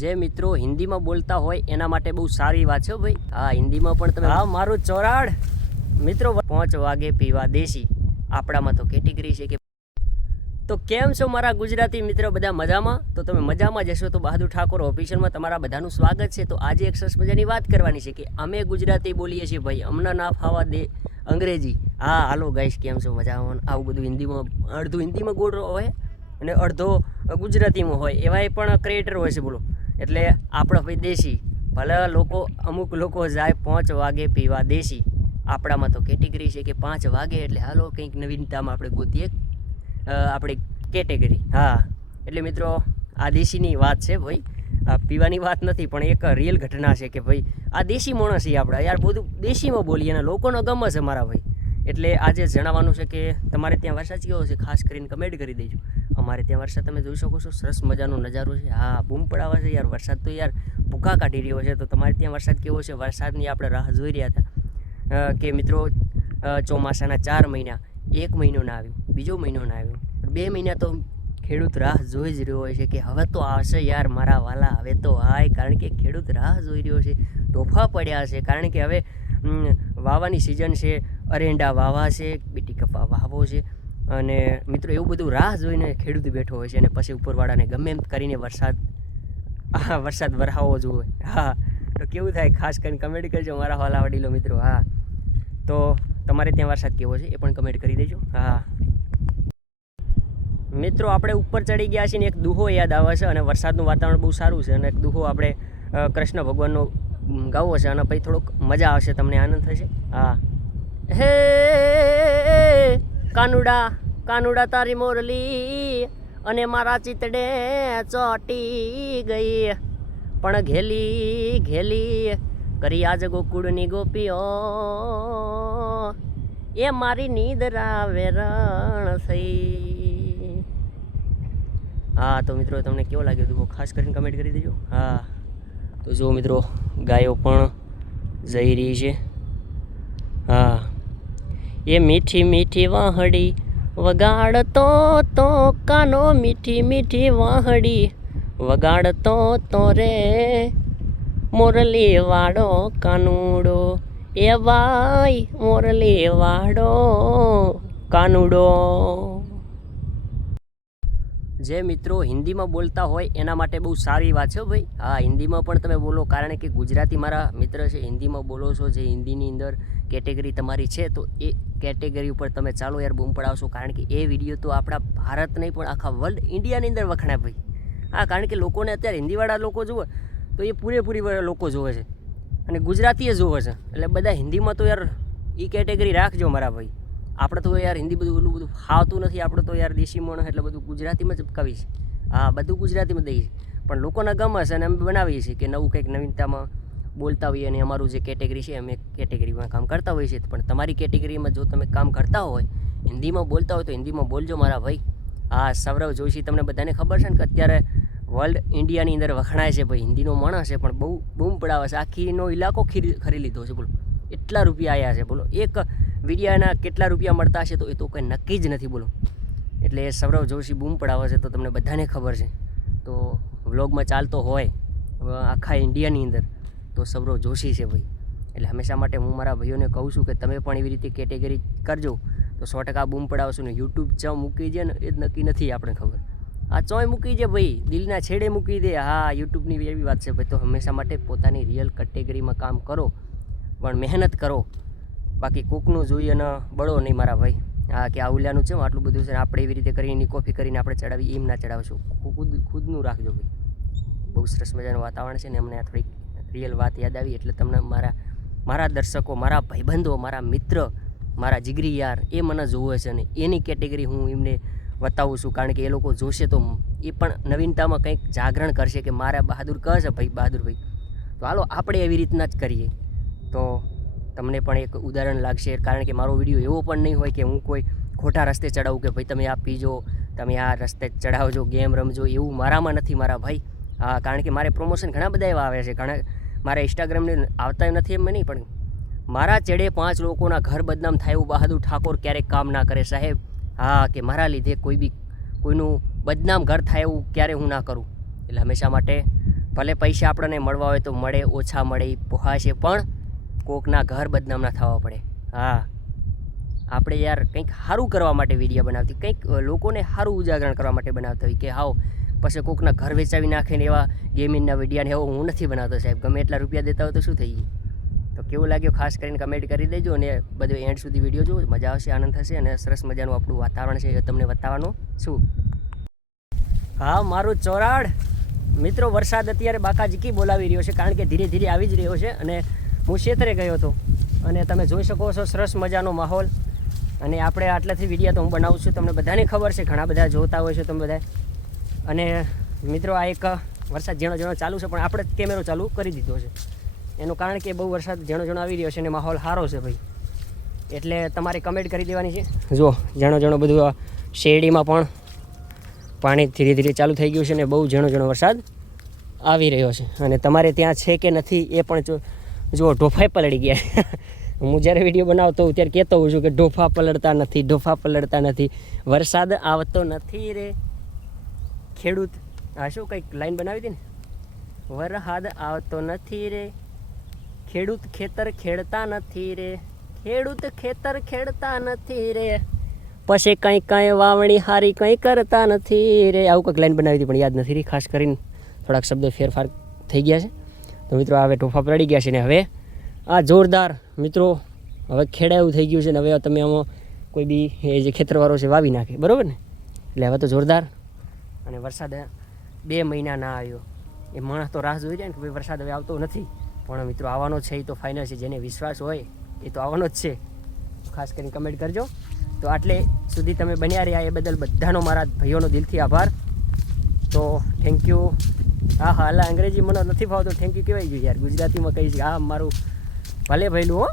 જે મિત્રો હિન્દીમાં બોલતા હોય એના માટે બહુ સારી વાત છે ભાઈ. હા, હિન્દીમાં પણ તમે હા મારું ચોરાડ મિત્રો 5 વાગે પીવા દેશી આપણામાં તો કેટેગરી છે કે તો કેમ છો મારા ગુજરાતી મિત્રો, બધા મજામાં? તો તમે મજામાં જશો તો બહાદુર ઠાકોર ઓફિશિયલમાં તમારા બધાનું સ્વાગત છે. તો આજે એક સરસ મજાની વાત કરવાની છે કે અમે ગુજરાતી બોલીએ છીએ ભાઈ, અમને ના ફાવા દે અંગ્રેજી. હા હાલો ગાઈસ, કેમ છો મજામાં? આવું બધું હિન્દીમાં, અડધું હિન્દીમાં ગોળ હોય અને અડધો ગુજરાતીમાં હોય એવાય પણ ક્રિએટર હોય છે બોલો. એટલે આપણે ભાઈ દેશી, ભલે લોકો અમુક લોકો જાય 5 વાગે પીવા દેશી, આપણામાં તો કેટેગરી છે કે 5 વાગે એટલે હાલો કંઈક નવીનતામાં આપણે ગોતીએ આપણી કેટેગરી. હા એટલે મિત્રો આ દેશીની વાત છે ભાઈ, આ પીવાની વાત નથી પણ એક રિયલ ઘટના છે કે ભાઈ આ દેશી માણસ છીએ આપણે યાર, બધું દેશીમાં બોલીએ અને લોકોનો ગમે છે મારા ભાઈ. એટલે આજે જણાવવાનું છે કે તમારે ત્યાં વરસાદ કેવો છે, ખાસ કરીને કમેન્ટ કરી દેજો. અમારે ત્યાં વરસાદ તમે જોઈ શકો છો, સરસ મજાનો નજારો છે. હા બૂમ પડાવે છે યાર, વરસાદ તો યાર ભૂકા કાઢી રહ્યો છે. તો તમારે ત્યાં વરસાદ કેવો છે? વરસાદની આપણે રાહ જોઈ રહ્યા હતા કે મિત્રો ચોમાસાના 4 મહિના, 1 મહિનો ના આવ્યું, બીજો મહિનો ના આવ્યો, 2 મહિના તો ખેડૂત રાહ જોઈ જ રહ્યો હોય છે કે હવે તો આવશે યાર મારા વાલા, હવે તો આય. કારણ કે ખેડૂત રાહ જોઈ રહ્યો છે, તોફા પડ્યા છે. કારણ કે હવે વાવાની સિઝન છે, અરેંડા વાવા છે, બીટી કપા વાવો છે અને મિત્રો એવું બધું રાહ જોઈને ખેડૂત બેઠો હોય છે. અને પછી ઉપરવાળાને ગમે એમ કરીને વરસાદ વરસાવવો જોઈએ. હા તો કેવું થાય ખાસ કરીને કમેન્ટ કરજો મારા વાલા વડીલો મિત્રો. હા તો તમારે ત્યાં વરસાદ કેવો છે એ પણ કમેન્ટ કરી દેજો. હા મિત્રો આપણે ઉપર ચડી ગયા છીએ ને એક દુહો યાદ આવે છે, અને વરસાદનું વાતાવરણ બહુ સારું છે અને એક દુહો આપણે કૃષ્ણ ભગવાનનો ગાવો છે અને પછી થોડોક મજા આવશે, તમને આનંદ થશે. હા હે કાનુડા કાનુડા તારી મોરલી અને મારા ચિતડે ચોટી ગઈ, પણ ઘેલી ઘેલી કરી આજ ગોકુળની ગોપીઓ એ મારી નીંદરા વેરણ થઈ. હા તો મિત્રો તમને કેવો લાગ્યો દુહો ખાસ કરીને કમેન્ટ કરી દેજો. હા તો જો મિત્રો ગાયો પણ જઈ રહી છે. હા એ મીઠી મીઠી વાહડી વગાડતો તો કાનો, મીઠી મીઠી વાહડી વગાડતો તો રે મોરલી વાડો કાનુડો, એ ભાઈ મોરલી વાડો કાનુડો. જે મિત્રો હિન્દીમાં બોલતા હોય એના માટે બહુ સારી વાત છે ભાઈ. હા હિન્દીમાં પણ તમે બોલો, કારણ કે ગુજરાતી મારા મિત્ર છે, હિન્દીમાં બોલો છો. જે હિન્દીની અંદર કેટેગરી તમારી છે તો એ કેટેગરી ઉપર તમે ચાલો યાર બૂમ પડાવશો. કારણ કે એ વિડીયો તો આપણા ભારત નહીં પણ આખા વર્લ્ડ ઇન્ડિયાની અંદર વખણાય ભાઈ. હા કારણ કે લોકોને અત્યારે હિન્દીવાળા લોકો જુએ તો એ પૂરેપૂરી લોકો જોવે છે અને ગુજરાતીએ જોવે છે. એટલે બધા હિન્દીમાં તો યાર એ કેટેગરી રાખજો મારા ભાઈ. આપણે તો યાર હિન્દી બધું ઓલું બધું ફાવતું નથી, આપણે તો યાર દેશી માણસ એટલે બધું ગુજરાતીમાં જ ચપકાવી છે. હા બધું ગુજરાતીમાં દઈએ છીએ પણ લોકોને ગમે છે અને અમે બનાવીએ છીએ કે નવું કંઈક નવીનતામાં બોલતા હોઈએ. અને અમારું જે કેટેગરી છે અમે કેટેગરીમાં કામ કરતા હોઈએ છીએ. પણ તમારી કેટેગરીમાં જો તમે કામ કરતા હોય, હિન્દીમાં બોલતા હોય તો હિન્દીમાં બોલજો મારા ભાઈ. હા સૌરવ જોશી તમને બધાને ખબર છે ને કે અત્યારે વર્લ્ડ ઇન્ડિયાની અંદર વખણાય છે ભાઈ, હિન્દીનો માણસ છે પણ બહુ બૂમ પડાવે છે. આખીનો ઇલાકો ખરી લીધો છે બોલો, એટલા રૂપિયા આવ્યા છે બોલો. એક વિડીયાના કેટલા રૂપિયા મળતા હશે તો એ તો કંઈ નક્કી જ નથી બોલો. એટલે એ સૌરવ જોશી બૂમ પડાવે છે તો તમને બધાને ખબર છે. તો વ્લોગમાં ચાલતો હોય આખા ઇન્ડિયાની અંદર તો સૌરવ જોશી છે ભાઈ. એટલે હંમેશા માટે હું મારા ભાઈઓને કહું છું કે તમે પણ એવી રીતે કેટેગરી કરજો તો 100% બૂમ પડાવશું. ને યુટ્યુબ ચ મૂકી દે ને એ જ નક્કી નથી આપણે ખબર. આ ચોય મૂકી દે ભાઈ, દિલના છેડે મૂકી દે. હા યુટ્યુબની એવી વાત છે ભાઈ. તો હંમેશા માટે પોતાની રિયલ કેટેગરીમાં કામ કરો પણ મહેનત કરો, બાકી કોકનું જોઈએ ને બળો નહીં મારા ભાઈ. હા કે આ ઉલ્યાનું છે આટલું બધું છે, આપણે એવી રીતે કરીને કોફી કરીને આપણે ચડાવી એમ ના ચડાવશું. ખુદનું રાખજો ભાઈ. બહુ સરસ મજાનું વાતાવરણ છે ને અમને આ થોડીક રિયલ વાત યાદ આવી એટલે તમને મારા દર્શકો, મારા ભાઈબંધો, મારા મિત્ર, મારા જીગરી યાર એ મને જોવે છે અને એની કેટેગરી હું એમને બતાવું છું. કારણ કે એ લોકો જોશે તો એ પણ નવીનતામાં કંઈક જાગરણ કરશે કે મારા બહાદુર કહે છે ભાઈ, બહાદુર ભાઈ તો હાલો આપણે એવી રીતના જ કરીએ તો તમને પણ એક ઉદાહરણ લાગશે. કારણ કે મારો વિડીયો એવો પણ નહીં હોય કે હું કોઈ ખોટા રસ્તે ચડાવું કે ભાઈ તમે આ પીજો, તમે આ રસ્તે ચડાવજો, ગેમ રમજો, એવું મારામાં નથી મારા ભાઈ. હા કારણ કે મારે પ્રમોશન ઘણા બધા એવા આવે છે, ઘણા મારા ઇન્સ્ટાગ્રામને આવતા નથી એમ નહીં, પણ મારા ચેડે 5 લોકોના ઘર બદનામ થાય એવું બહાદુર ઠાકોર ક્યારેક કામ ના કરે સાહેબ. હા કે મારા લીધે કોઈનું બદનામ ઘર થાય એવું ક્યારે હું ના કરું. એટલે હંમેશા માટે ભલે પૈસા આપણને મળવા હોય તો મળે, ઓછા મળે એ પોહાશે, પણ કોકના ઘર બદનામ ના થવા પડે. હા, આપણે યાર કંઈક સારું કરવા માટે વિડીયો બનાવતી, કંઈક લોકોને સારું ઉજાગરણ કરવા માટે બનાવતા હોય કે હાવ પછી કોકના ઘર વેચાવી નાખે ને એવા ગેમિંગના વિડીયાને એવો હું નથી બનાવતો સાહેબ. ગમે એટલા રૂપિયા દેતા હોય તો શું થઈ ગયું? તો કેવું લાગ્યું ખાસ કરીને કમેન્ટ કરી દેજો, અને બધું એન્ડ સુધી વિડીયો જો, મજા આવશે, આનંદ થશે, અને સરસ મજાનું આપણું વાતાવરણ છે એ તમને બતાવવાનું છું. હા, મારું ચોરાડ મિત્રો, વરસાદ અત્યારે બાકાજીકી બોલાવી રહ્યો છે, કારણ કે ધીરે ધીરે આવી જ રહ્યો છે. અને હું ક્ષેત્રે ગયો હતો અને તમે જોઈ શકો છો સરસ મજાનો માહોલ. અને આપણે આટલાથી વિડીયો તો હું બનાવું છું, તમને બધાને ખબર છે, ઘણા બધા જોતા હોય છે તમે બધા. અને મિત્રો, આ એક વરસાદ ઝીણો ઝીણો ચાલુ છે, પણ આપણે કેમેરો ચાલુ કરી દીધો છે. એનું કારણ કે બહુ વરસાદ ઝીણો ઝીણો આવી રહ્યો છે અને માહોલ સારો છે ભાઈ, એટલે તમારે કમેન્ટ કરી દેવાની છે. જો ઝીણો ઝીણો બધું શેરડીમાં પણ પાણી ધીરે ધીરે ચાલુ થઈ ગયું છે ને બહુ ઝીણો ઝીણો વરસાદ આવી રહ્યો છે. અને તમારે ત્યાં છે કે નથી એ પણ જો ઢોફાઈ પલળી ગયા. હું જ્યારે વિડીયો બનાવતો હોઉં ત્યારે કહેતો હોઉં છું કે ઢોફા પલળતા નથી, ઢોફા પલળતા નથી, વરસાદ આવતો નથી રે ખેડૂત. હા, શું કંઈક લાઈન બનાવી હતી ને, વરસાદ આવતો નથી રે ખેડૂત, ખેતર ખેડતા નથી રે ખેડૂત, ખેતર ખેડતા નથી રે, પછી કંઈ વાવણી હારી કંઈ કરતા નથી રે. આવું કંઈક લાઈન બનાવી હતી પણ યાદ નથી રહી, ખાસ કરીને થોડાક શબ્દો ફેરફાર થઈ ગયા છે. તો મિત્રો, હવે ઢોફા પડી ગયા છે ને હવે આ જોરદાર મિત્રો હવે ખેડા એવું થઈ ગયું છે ને હવે તમે આમાં કોઈ બી એ જે ખેતરવાળો છે વાવી નાખે, બરાબર ને? એટલે હવે તો જોરદાર. અને વરસાદ 2 મહિના ના આવ્યો એ માણસ તો રાહ જોઈ જાય ને કે ભાઈ વરસાદ હવે આવતો નથી, પણ મિત્રો આવવાનો છે એ તો ફાઇનલ છે. જેને વિશ્વાસ હોય એ તો આવવાનો જ છે. ખાસ કરીને કમેન્ટ કરજો. તો આટલે સુધી તમે બન્યા રહ્યા એ બદલ બધાનો મારા ભાઈઓનો દિલથી આભાર. તો થેન્ક યુ. હા હા, અંગ્રેજી મને નથી ફાવતો, થેન્ક યુ કહેવાય ગયું યાર, ગુજરાતીમાં કહીશ. હા, મારું ભલે ભયલું હો.